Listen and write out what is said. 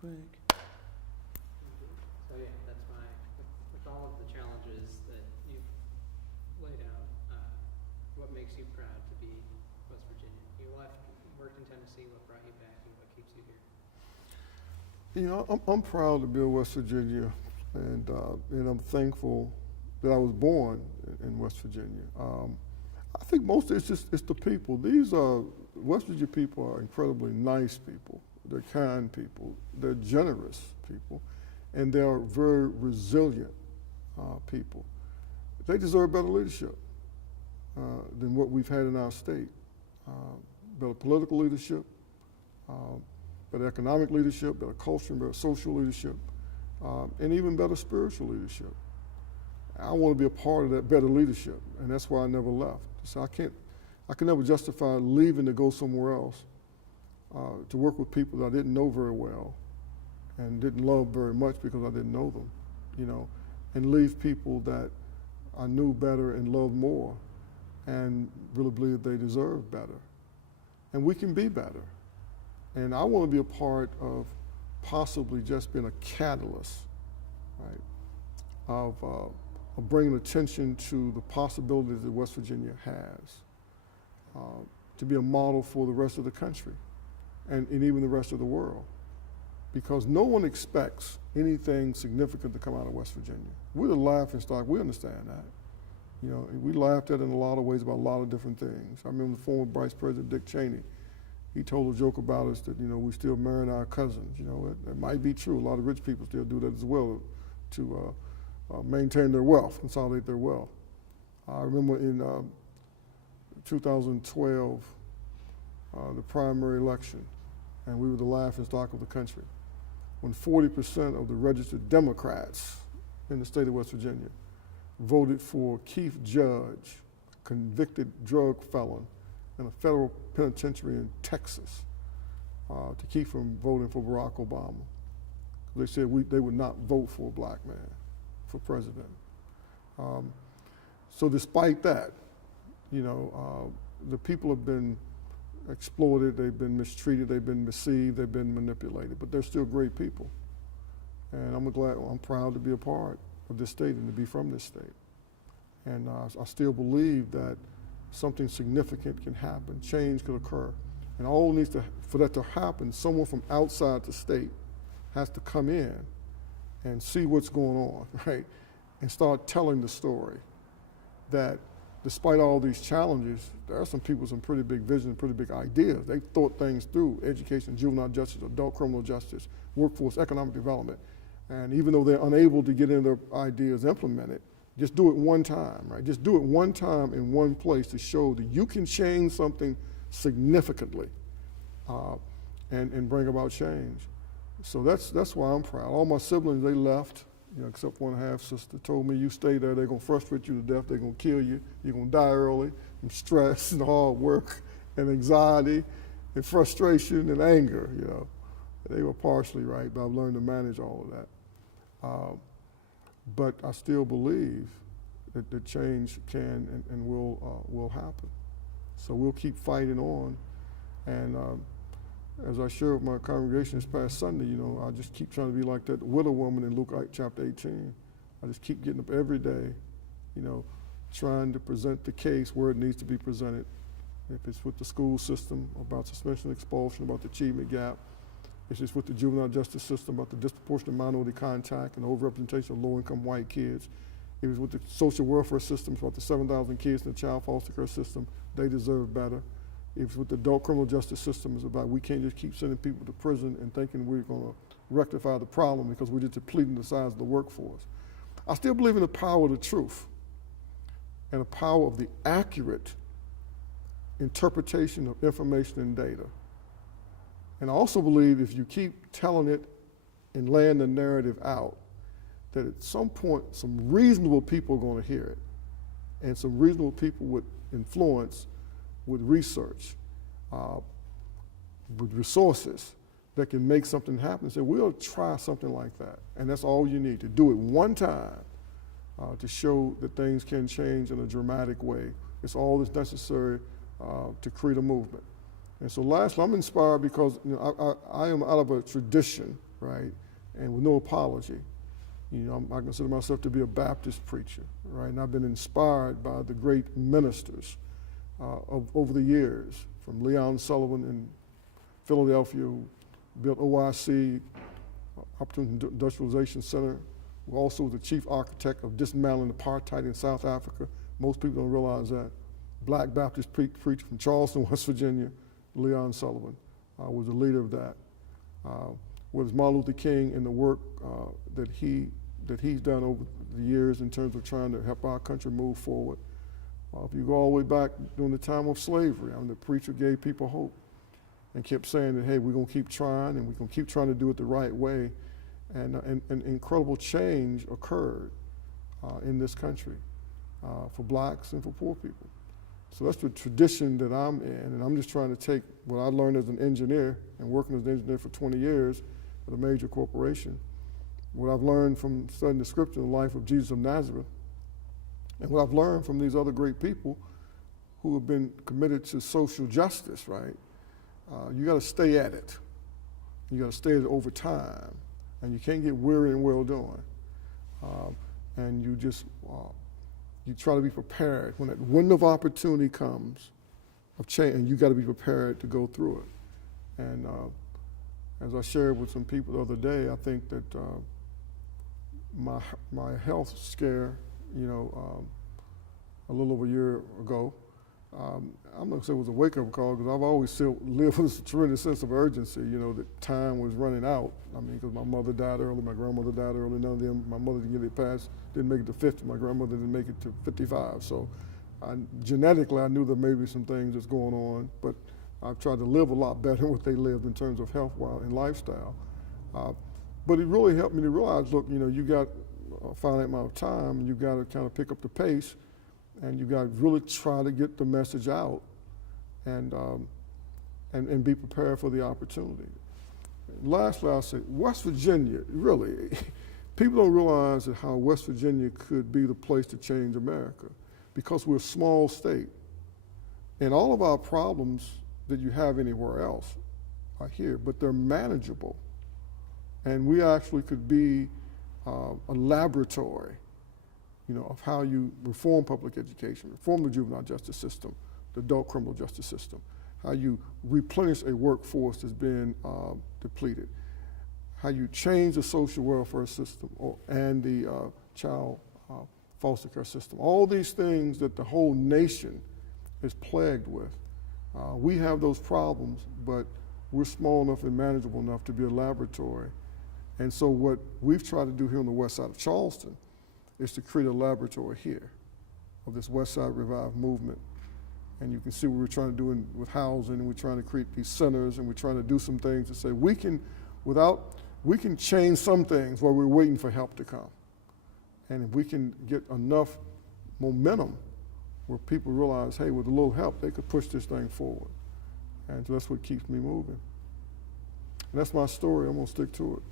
quick. So yeah, that's with all of the challenges that you've laid out, what makes you proud to be West Virginia? You worked in Tennessee, what brought you back and what keeps you here? You know, I'm proud to be in West Virginia, and I'm thankful that I was born in West Virginia. I think most of it's the people. These West Virginia people are incredibly nice people. They're kind people. They're generous people, and they're very resilient people. They deserve better leadership than what we've had in our state. Better political leadership, better economic leadership, better culture, better social leadership, and even better spiritual leadership. I want to be a part of that better leadership, and that's why I never left. So I can never justify leaving to go somewhere else to work with people that I didn't know very well and didn't love very much because I didn't know them, you know, and leave people that I knew better and loved more and really believe they deserve better. And we can be better. And I want to be a part of possibly just being a catalyst, right, of bringing attention to the possibilities that West Virginia has, to be a model for the rest of the country and even the rest of the world. Because no one expects anything significant to come out of West Virginia. We're the laughing stock, we understand that. You know, we laughed at it in a lot of ways about a lot of different things. I remember the former Vice President Dick Cheney, he told a joke about us that, you know, we still marrying our cousins. You know, it might be true. A lot of rich people still do that as well to maintain their wealth, consolidate their wealth. I remember in 2012, the primary election, and we were the laughing stock of the country, when 40% of the registered Democrats in the state of West Virginia voted for Keith Judge, convicted drug felon in a federal penitentiary in Texas, to keep from voting for Barack Obama. They said they would not vote for a black man for president. So despite that, you know, the people have been exploited, they've been mistreated, they've been deceived, they've been manipulated, but they're still great people. And I'm proud to be a part of this state and to be from this state. And I still believe that something significant can happen, change could occur. And all needs for that to happen, someone from outside the state has to come in and see what's going on, right? And start telling the story that despite all these challenges, there are some people with some pretty big vision, pretty big ideas. They thought things through: education, juvenile justice, adult criminal justice, workforce, economic development. And even though they're unable to get in their ideas implemented, just do it one time, right? Just do it one time in one place to show that you can change something significantly and bring about change. So that's why I'm proud. All my siblings, they left, you know, except one half sister, told me, you stay there, they're gonna frustrate you to death, they're gonna kill you, you're gonna die early from stress and hard work and anxiety and frustration and anger, you know. They were partially right, but I've learned to manage all of that. But I still believe that change can and will happen. So we'll keep fighting on. And as I shared with my congregation this past Sunday, you know, I just keep trying to be like that widow woman in Luke chapter 18. I just keep getting up every day, you know, trying to present the case where it needs to be presented. If it's with the school system, about suspension and expulsion, about the achievement gap. If it's with the juvenile justice system, about the disproportionate minority contact and overrepresentation of low-income white kids. If it's with the social welfare system, it's about the 7,000 kids in the child foster care system, they deserve better. If it's with the adult criminal justice system, it's about we can't just keep sending people to prison and thinking we're gonna rectify the problem because we're just depleting the size of the workforce. I still believe in the power of the truth and the power of the accurate interpretation of information and data. And I also believe if you keep telling it and laying the narrative out, that at some point some reasonable people are going to hear it, and some reasonable people with influence, with research, with resources that can make something happen and say, we'll try something like that. And that's all you need, to do it one time to show that things can change in a dramatic way. It's all that's necessary to create a movement. And so lastly, I'm inspired because, you know, I am out of a tradition right? And with no apology. You know, I consider myself to be a Baptist preacher, right? And I've been inspired by the great ministers over the years, from Leon Sullivan in Philadelphia, who built OIC, Opportunity Industrialization Center, who also was the chief architect of dismantling apartheid in South Africa. Most people don't realize that. Black Baptist preacher from Charleston, West Virginia, Leon Sullivan, was the leader of that. Was Martin Luther King in the work that he's done over the years in terms of trying to help our country move forward. If you go all the way back during the time of slavery, the preacher gave people hope and kept saying that, hey, we're going to keep trying, and we're going to keep trying to do it the right way. And incredible change occurred in this country for blacks and for poor people. So that's the tradition that I'm in, and I'm just trying to take what I learned as an engineer and working as an engineer for 20 years at a major corporation, what I've learned from studying the scripture, the life of Jesus of Nazareth, and what I've learned from these other great people who have been committed to social justice, right? You got to stay at it. You got to stay at it over time, and you can't get weary in well doing. And you just you try to be prepared when that window of opportunity comes of change, and you got to be prepared to go through it. And as I shared with some people the other day, I think that my health scare, you know, a little over a year ago, I'm not going to say it was a wake-up call, because I've always still lived with a tremendous sense of urgency, you know, that time was running out. I mean, because my mother died early, my grandmother died early, none of them, my mother didn't get it past, didn't make it to 50, my grandmother didn't make it to 55. So genetically, I knew there may be some things that's going on, but I've tried to live a lot better than what they lived in terms of health and lifestyle. But it really helped me to realize, look, you know, you got a finite amount of time, and you got to kind of pick up the pace, and you got to really try to get the message out, and be prepared for the opportunity. Lastly, I'll say West Virginia, really, people don't realize that how West Virginia could be the place to change America, because we're a small state, and all of our problems that you have anywhere else are here, but they're manageable, and we actually could be a laboratory, you know, of how you reform public education, reform the juvenile justice system, the adult criminal justice system, how you replenish a workforce that's been depleted, how you change the social welfare system and the child foster care system. All these things that the whole nation is plagued with. We have those problems, but we're small enough and manageable enough to be a laboratory. And so what we've tried to do here on the west side of Charleston is to create a laboratory here of this West Side Revive movement. And you can see what we're trying to do with housing, and we're trying to create these centers, and we're trying to do some things to say we can change some things while we're waiting for help to come. And if we can get enough momentum where people realize, hey, with a little help, they could push this thing forward. And so that's what keeps me moving. And that's my story. I'm going to stick to it.